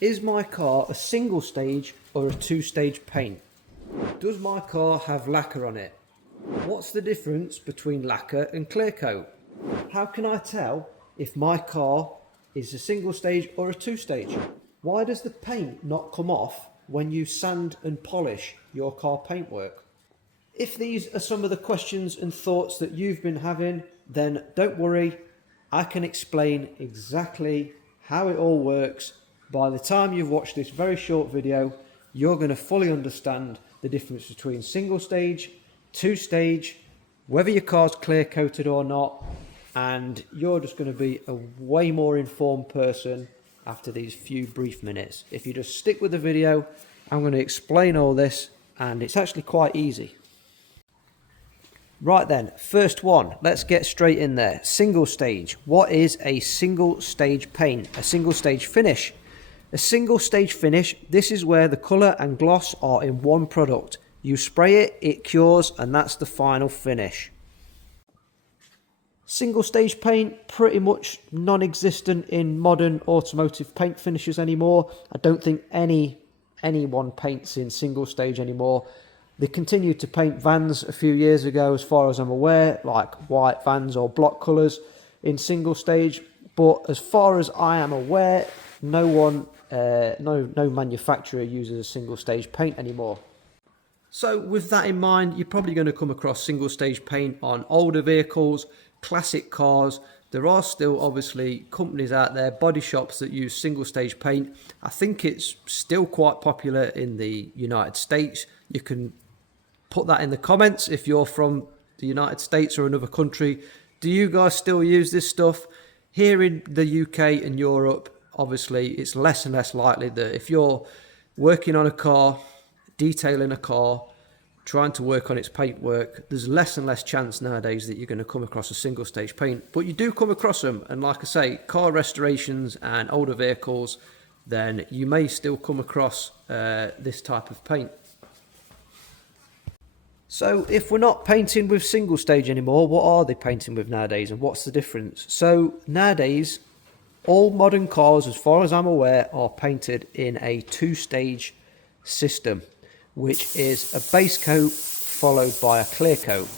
Is my car a single stage or a two-stage paint? Does my car have lacquer on it? What's the difference between lacquer and clear coat? How can I tell if my car is a single stage or a two-stage? Why does the paint not come off when you sand and polish your car paintwork? If these are some of the questions and thoughts that you've been having, then don't worry, I can explain exactly how it all works. By the time you've watched this very short video, you're going to fully understand the difference between single stage, two stage, whether your car's clear coated or not, and you're just going to be a way more informed person after these few brief minutes. If you just stick with the video, I'm going to explain all this, and it's actually quite easy. Right then, first one, let's get straight in there. Single stage. What is a single stage paint? A single stage finish. A single stage finish, this is where the colour and gloss are in one product. You spray it, it cures, and that's the final finish. Single stage paint, pretty much non-existent in modern automotive paint finishes anymore. I don't think anyone paints in single stage anymore. They continued to paint vans a few years ago, as far as I'm aware, like white vans or block colours in single stage. But as far as I am aware, no manufacturer uses a single stage paint anymore. So with that in mind, you're probably going to come across single stage paint on older vehicles, classic cars. There are still obviously companies out there, body shops that use single stage paint. I think it's still quite popular in the United States. You can put that in the comments if you're from the United States or another country. Do you guys still use this stuff? Here in the UK and Europe, obviously it's less and less likely that if you're working on a car, detailing a car, trying to work on its paintwork, there's less and less chance nowadays that you're going to come across a single stage paint. But you do come across them, and like I say, car restorations and older vehicles, then you may still come across this type of paint. So if we're not painting with single stage anymore, what are they painting with nowadays, and what's the difference? So nowadays, all modern cars, as far as I'm aware, are painted in a two-stage system, which is a base coat followed by a clear coat.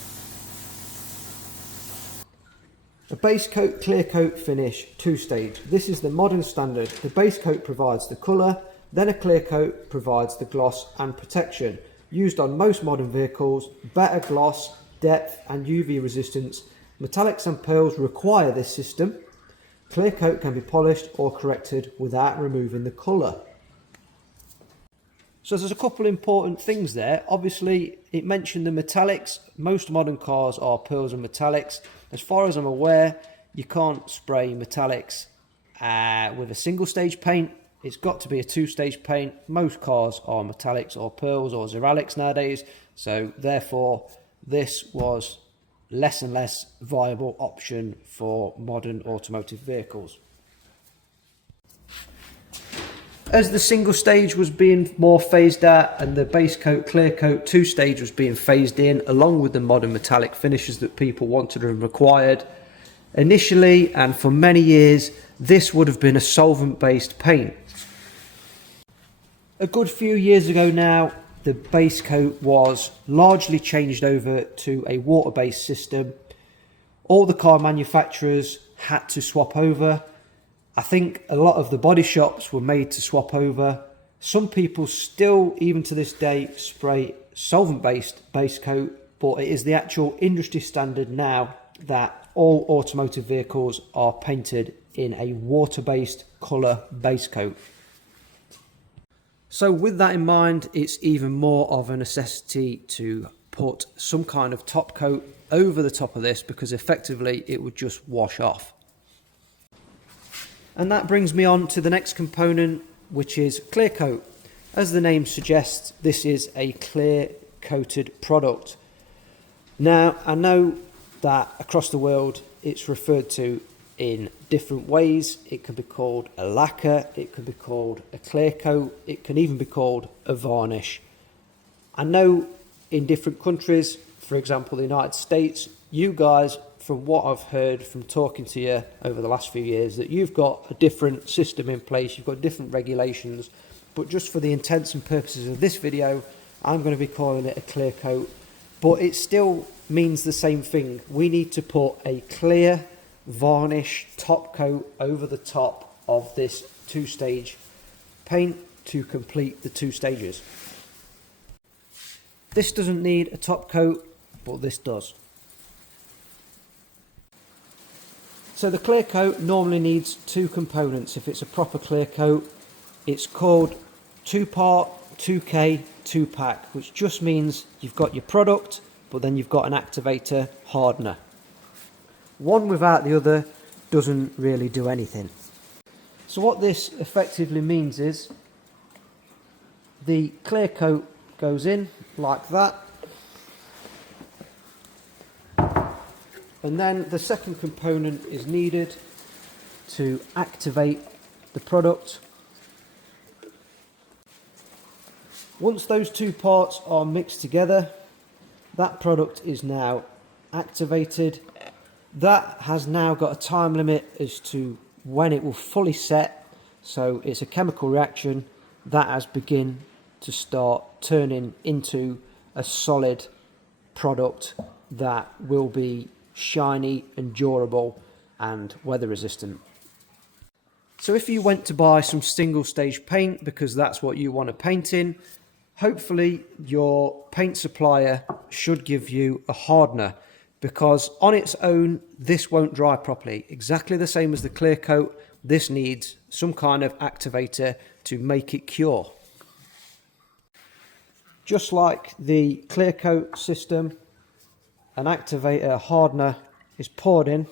A base coat, clear coat finish, two-stage. This is the modern standard. The base coat provides the colour, then a clear coat provides the gloss and protection. Used on most modern vehicles, better gloss, depth and UV resistance. Metallics and pearls require this system. Clear coat can be polished or corrected without removing the colour. So there's a couple important things there. Obviously, it mentioned the metallics. Most modern cars are pearls and metallics. As far as I'm aware, you can't spray metallics with a single stage paint. It's got to be a two-stage paint. Most cars are metallics or pearls or xeralics nowadays. So therefore, this was less and less viable option for modern automotive vehicles. As the single stage was being more phased out and the base coat, clear coat, two stage was being phased in, along with the modern metallic finishes that people wanted and required, initially and for many years, this would have been a solvent-based paint. A good few years ago now, the base coat was largely changed over to a water-based system. All the car manufacturers had to swap over. I think a lot of the body shops were made to swap over. Some people still, even to this day, spray solvent-based base coat, but it is the actual industry standard now that all automotive vehicles are painted in a water-based colour base coat. So with that in mind, it's even more of a necessity to put some kind of top coat over the top of this, because effectively it would just wash off. And that brings me on to the next component, which is clear coat. As the name suggests, this is a clear coated product. Now, I know that across the world it's referred to in different ways. It can be called a lacquer, it can be called a clear coat, it can even be called a varnish. I know in different countries, for example the United States, you guys from what I've heard from talking to you over the last few years, that you've got a different system in place, you've got different regulations, but just for the intents and purposes of this video, I'm going to be calling it a clear coat, but it still means the same thing. We need to put a clear varnish top coat over the top of this two-stage paint to complete the 2 stages. This doesn't need a top coat, but this does. So the clear coat normally needs 2 components. If it's a proper clear coat, it's called 2-part 2K 2-pack, which just means you've got your product, but then you've got an activator hardener. One without the other doesn't really do anything. So what this effectively means is the clear coat goes in like that, and then the second component is needed to activate the product. Once those 2 parts are mixed together, that product is now activated. That has now got a time limit as to when it will fully set, so it's a chemical reaction that has begun to start turning into a solid product that will be shiny and durable and weather resistant. So if you went to buy some single stage paint because that's what you want to paint in, hopefully your paint supplier should give you a hardener, because on its own this won't dry properly. Exactly the same as the clear coat, this needs some kind of activator to make it cure. Just like the clear coat system, an activator hardener is poured in,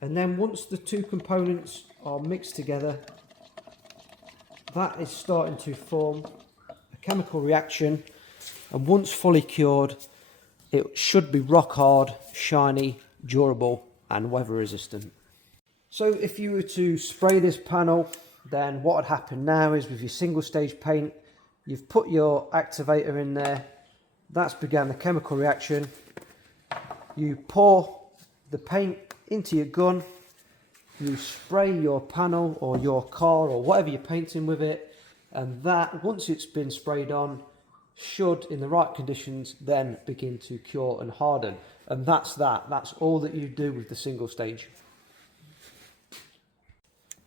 and then once the 2 components are mixed together, that is starting to form a chemical reaction, and once fully cured, it should be rock hard, shiny, durable and weather resistant. So if you were to spray this panel, then what would happen now is with your single stage paint, you've put your activator in there, that's began the chemical reaction, you pour the paint into your gun, you spray your panel or your car or whatever you're painting with it, and that, once it's been sprayed on, should, in the right conditions, then begin to cure and harden. And that's all that you do with the single stage.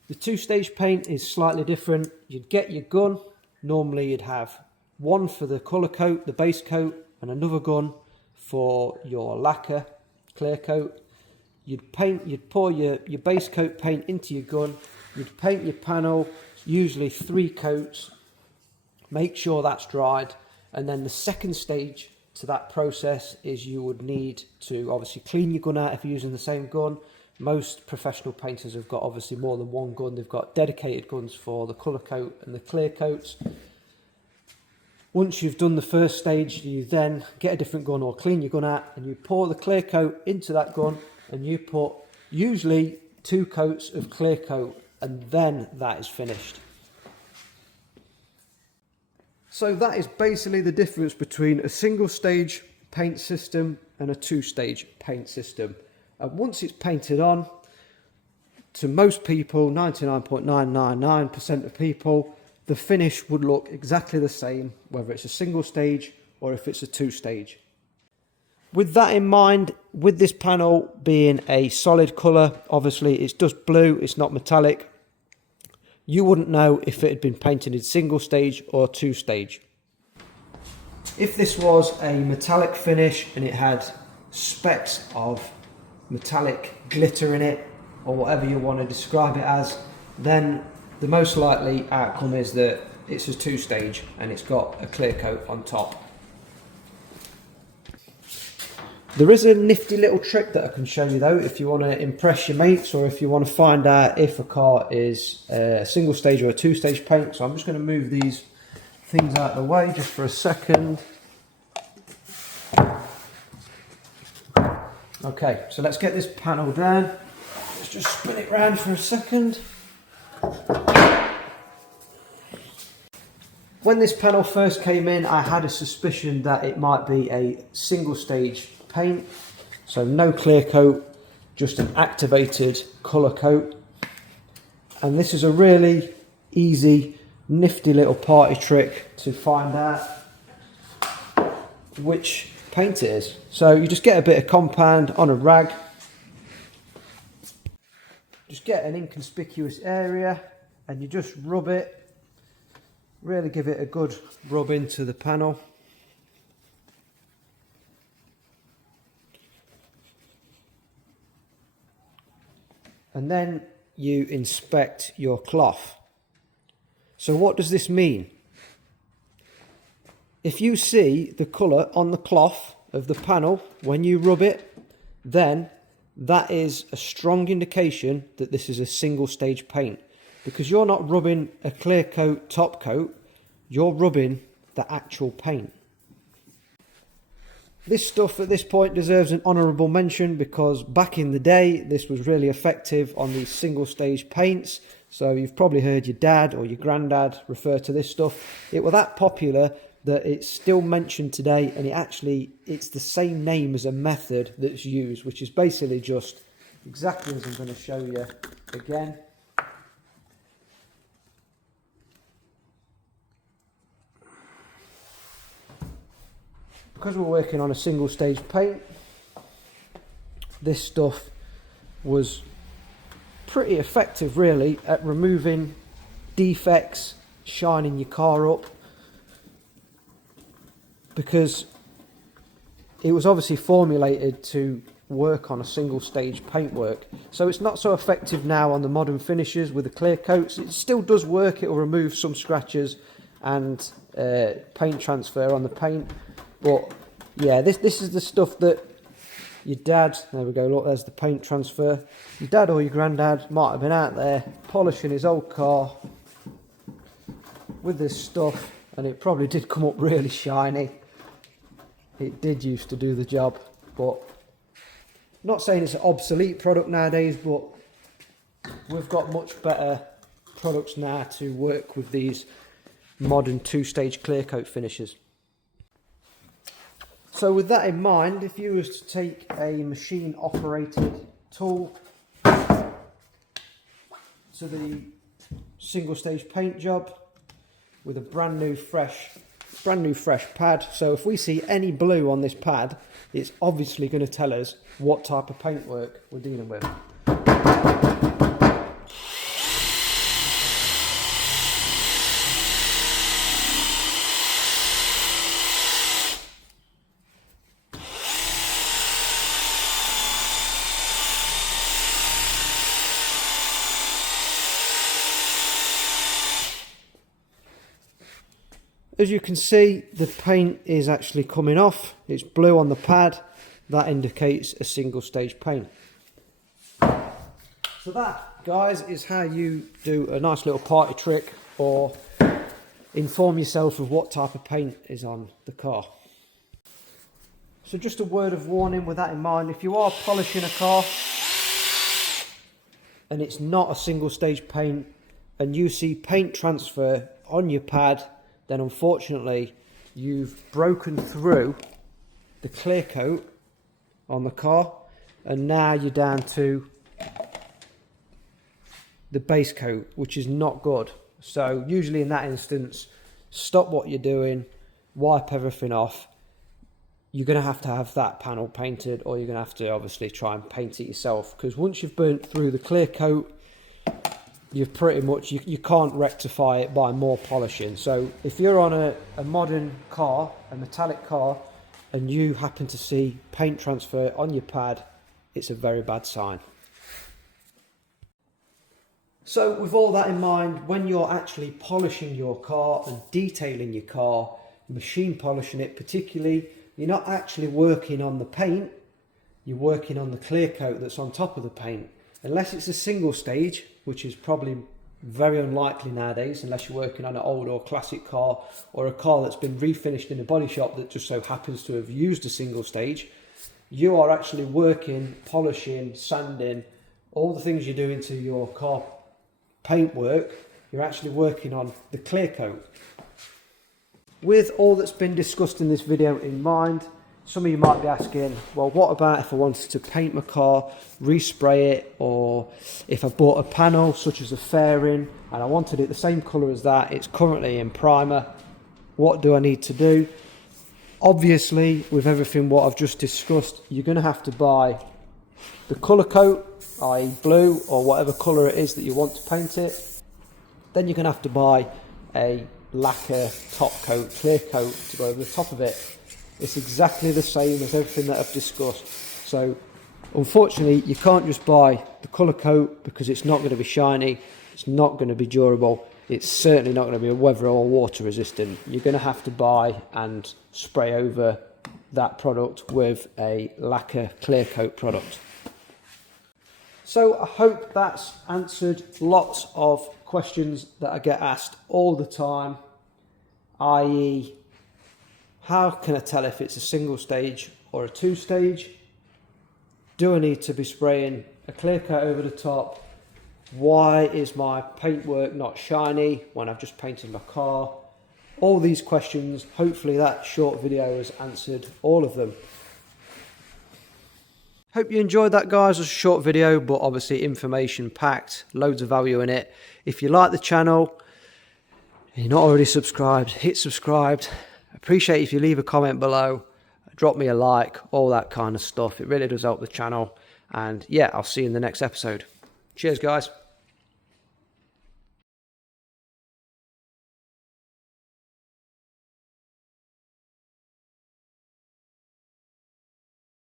The 2-stage paint is slightly different. You'd get your gun, normally you'd have one for the colour coat, the base coat, and another gun for your lacquer, clear coat. You'd pour your base coat paint into your gun, you'd paint your panel, usually 3 coats, make sure that's dried, and then the second stage to that process is you would need to obviously clean your gun out if you're using the same gun. Most professional painters have got obviously more than one gun. They've got dedicated guns for the colour coat and the clear coats. Once you've done the first stage, you then get a different gun or clean your gun out, and you pour the clear coat into that gun, and you put usually 2 coats of clear coat, and then that is finished. So that is basically the difference between a single stage paint system and a 2-stage paint system. And once it's painted on, to most people, 99.999% of people, the finish would look exactly the same, whether it's a single stage or if it's a 2-stage. With that in mind, with this panel being a solid colour, obviously it's just blue, it's not metallic, you wouldn't know if it had been painted in single stage or 2-stage. If this was a metallic finish and it had specks of metallic glitter in it, or whatever you want to describe it as, then the most likely outcome is that it's a 2-stage and it's got a clear coat on top. There is a nifty little trick that I can show you though, if you want to impress your mates, or if you want to find out if a car is a single stage or a 2-stage paint. So I'm just going to move these things out of the way just for a second. Okay, so let's get this panel down. Let's just spin it round for a second. When this panel first came in, I had a suspicion that it might be a single stage paint. So no clear coat, just an activated colour coat. And this is a really easy, nifty little party trick to find out which paint it is. So you just get a bit of compound on a rag, just get an inconspicuous area and you just rub it, really give it a good rub into the panel. And then you inspect your cloth. So what does this mean? If you see the colour on the cloth of the panel when you rub it, then that is a strong indication that this is a single stage paint, because you're not rubbing a clear coat top coat, you're rubbing the actual paint. This stuff at this point deserves an honourable mention, because back in the day this was really effective on these single stage paints. So you've probably heard your dad or your granddad refer to this stuff. It was that popular that it's still mentioned today, and it's the same name as a method that's used, which is basically just exactly as I'm going to show you again. Because we're working on a single stage paint, this stuff was pretty effective really at removing defects, shining your car up, because it was obviously formulated to work on a single stage paintwork. So it's not so effective now on the modern finishes with the clear coats. It still does work, it will remove some scratches and paint transfer on the paint. But yeah, this is the stuff that your dad, there we go, look, there's the paint transfer. Your dad or your granddad might have been out there polishing his old car with this stuff, and it probably did come up really shiny. It did used to do the job, but I'm not saying it's an obsolete product nowadays, but we've got much better products now to work with these modern two-stage clear coat finishes. So with that in mind, if you was to take a machine operated tool to the single stage paint job with a brand new fresh pad, so if we see any blue on this pad, it's obviously going to tell us what type of paintwork we're dealing with. As you can see, the paint is actually coming off. It's blue on the pad. That indicates a single stage paint. So that, guys, is how you do a nice little party trick or inform yourself of what type of paint is on the car. So just a word of warning with that in mind, if you are polishing a car and it's not a single stage paint and you see paint transfer on your pad, then unfortunately you've broken through the clear coat on the car, and now you're down to the base coat, which is not good. So usually in that instance, stop what you're doing, wipe everything off. You're going to have that panel painted, or you're going to have to obviously try and paint it yourself, because once you've burnt through the clear coat, you've pretty much, you can't rectify it by more polishing. So if you're on a modern car, a metallic car, and you happen to see paint transfer on your pad, it's a very bad sign. So with all that in mind, when you're actually polishing your car and detailing your car, machine polishing it particularly, you're not actually working on the paint, you're working on the clear coat that's on top of the paint. Unless it's a single stage, which is probably very unlikely nowadays, unless you're working on an old or classic car, or a car that's been refinished in a body shop that just so happens to have used a single stage, you are actually working, polishing, sanding, all the things you're doing to your car paintwork, you're actually working on the clear coat. With all that's been discussed in this video in mind, some of you might be asking, well, what about if I wanted to paint my car, respray it, or if I bought a panel such as a fairing and I wanted it the same colour as that, it's currently in primer, what do I need to do? Obviously, with everything what I've just discussed, you're going to have to buy the colour coat, i.e. blue or whatever colour it is that you want to paint it. Then you're going to have to buy a lacquer top coat, clear coat to go over the top of it. It's exactly the same as everything that I've discussed. So unfortunately, you can't just buy the colour coat because it's not going to be shiny, it's not going to be durable, it's certainly not going to be weather or water resistant. You're going to have to buy and spray over that product with a lacquer clear coat product. So I hope that's answered lots of questions that I get asked all the time, i.e. how can I tell if it's a single stage or a two stage? Do I need to be spraying a clear coat over the top? Why is my paintwork not shiny when I've just painted my car? All these questions, hopefully that short video has answered all of them. Hope you enjoyed that, guys. It was a short video, but obviously information packed, loads of value in it. If you like the channel and you're not already subscribed, hit subscribe. Appreciate if you leave a comment below, drop me a like, all that kind of stuff. It really does help the channel. And yeah, I'll see you in the next episode. Cheers, guys.